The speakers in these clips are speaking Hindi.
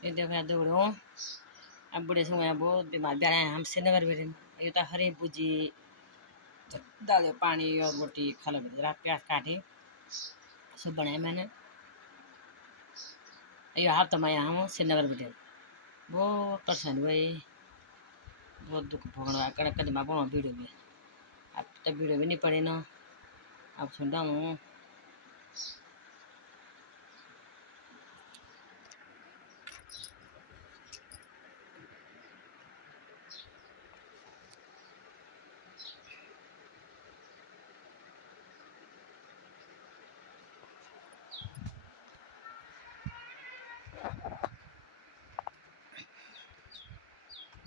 ये देखो यार दौड़ो। अब बूढ़े समय बहुत बीमार ब्याह हैं हम श्रीनगर में ये तो हरी भुजी दाल पानी और रोटी खा लो रात प्याज काटी सब बनाए मैंने। ये हाथ तो मैं यहाँ हूँ श्रीनगर में बहुत परेशान हुई बहुत दुख भोगना कड़क कदम आप वीडियो में अब तो वीडियो भी नहीं पड़े ना अब सुन रहा हूँ।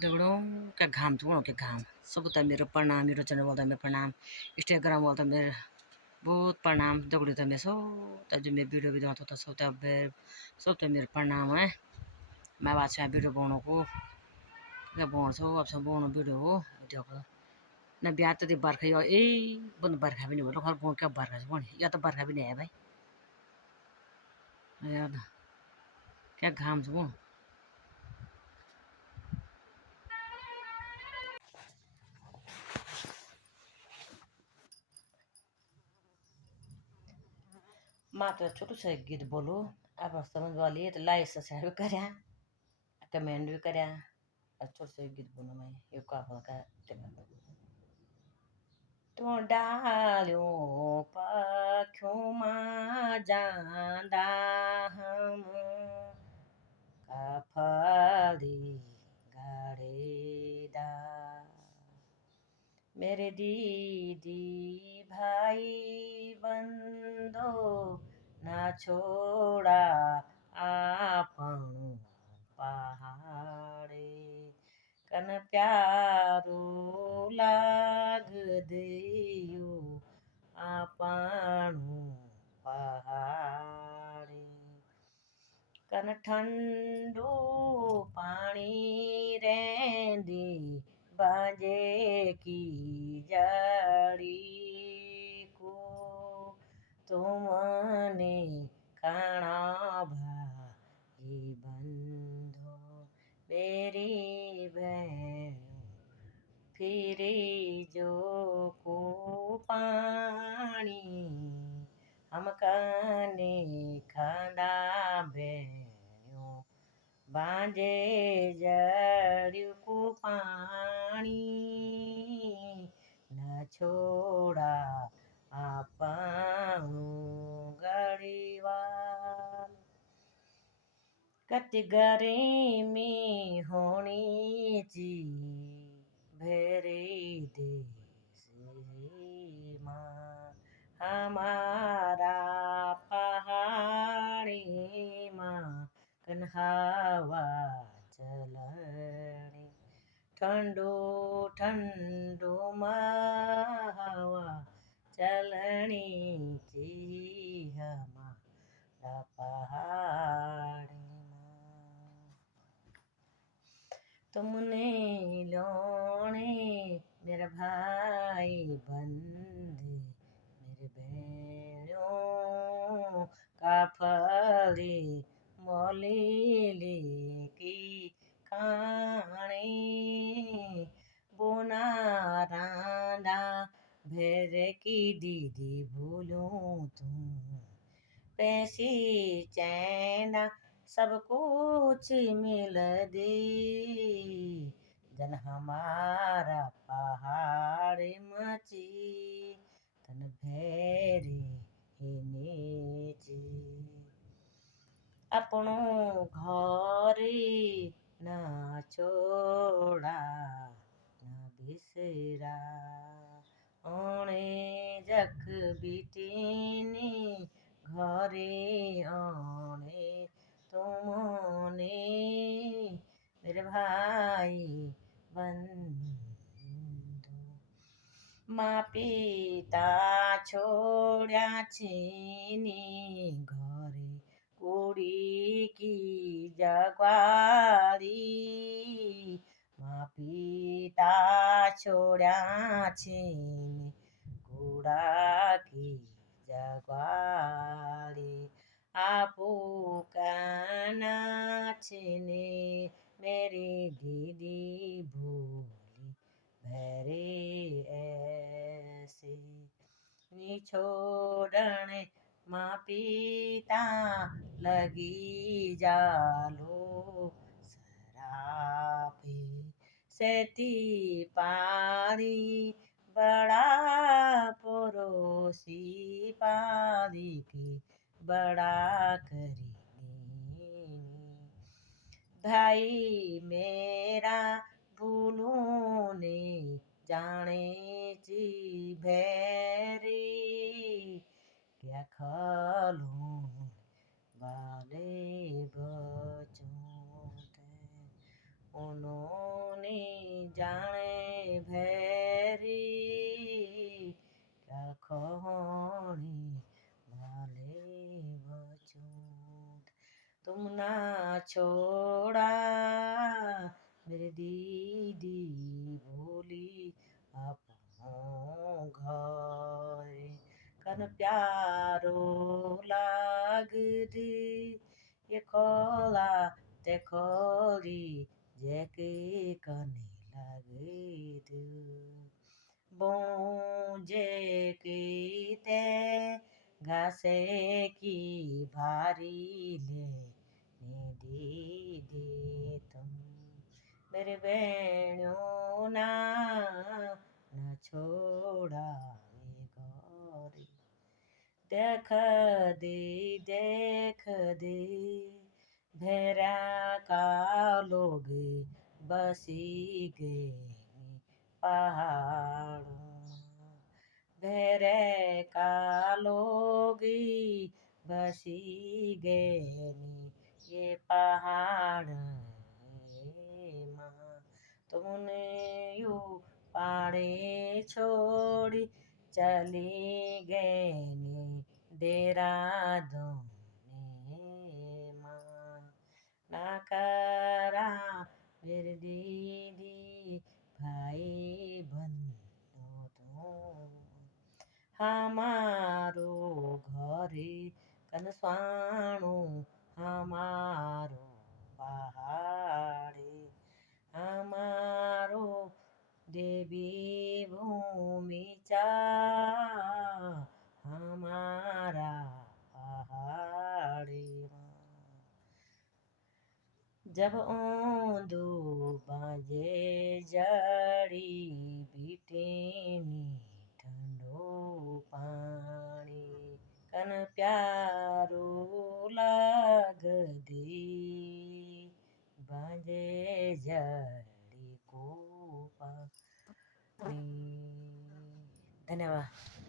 दगड़ों क्या घाम तो के घाम सब तो मेरो प्रणाम मेरो चैनल बोलता मैं प्रणाम इंस्टाग्राम बोलता मेरे बहुत प्रणाम दगड़ी तो मैं सो तब जो मैं वीडियो भी बनाता था सब तो मेरे प्रणाम है मैं बात से वीडियो बनाने को क्या बोन सो अब सब बोन वीडियो हो देखो ना ब्याह तो बरखा यो ए बंद बरखा भी नहीं हो रहा बोन क्या बरखा से बोन या तो बरखा भी नहीं है भाई यार क्या घाम से बोन माँ तो छोटू सा एक गीत बोलो अब समझ वाली है तो लाइक सब्सक्राइब भी करें कमेंट भी करें और छोटू सा एक गीत बोलो मैं ये का तूं डालियों पखियुमा जांदा हम काफली गाड़ेदा मेरे दीदी भाई बंदो ना छोड़ा आपणु पहाड़े कन प्यारो लाग दियो आपणु पहाड़े कन ठंडो पानी रेंदी बाजे की जाड़ी को तुमने खाना भाई बंधो मेरी बहन फिरे जो को पानी हम कने खाना भेणो बांजे जड़ियों को पानी न छोड़ा आपणु गड़ीवाल कति गर्मी होनी ची भेरे देश माँ हमारा पहाड़ी माँ कन हवा चलनी ठंडो ठंडो हवा चलनी थी हमारा पहाड़ी तुमने लोने मेरा भाई बंदे मेरे बहनों का फली मोली की खाने बोना रांदा भेर की दीदी भूलूं तुम पैसी चैना सब कुछ मिल दे जन हमारा पहाड़ मची तन भेरे नीचे अपनो घर ना छोड़ा ना बिसरा ओणे जख बिटिनी घरे आने तुमने मेरे भाई बंधु माँ पिता छोड़ा छीनी घरे कुड़ी की जगवाली माँ पिता छोड़ा छीनी कूड़ा की जगवाली आपू कहना ने मेरी दीदी भूली भरे ऐसे निछोड़ने माँ पिता लगी जालो सरापे सेती पारी बड़ा पड़ोसी पारी की बड़ा करीने भाई मेरा भूलों ने जाने जी भैरी क्या खालूं वाले बच्चों थे उन्होंने जाने भैरी क्या खोने वाले बच्चों तुम ना छोड़ा मेरी दीदी भोली अपनों घर कन प्यारो लाग दी ये खोला ते खोली जेके कने लगे दू बोझे की ते घासे की भारी ले दीदी तुम मेरे बहनों ना न छोड़ा ये गौरी देख दे भेरा का लोग बसी गए पहाड़ों भेरे का लोग बसी गए ये पहाड़ माँ तुमने यू पाड़े छोड़ी चली गए डेरा दोने माँ ना करा मेरी दीदी भाई बंधो तो हमारो घरे कनस्वाणो हमारो पहाड़े हमारो देवी भूमि चा हमारा पहाड़े जब ओंदू बाजे जड़ी बीटेनी ठंडो पानी कन प्यारो लाग दी बाजे जड़ी को पानी। धन्यवाद।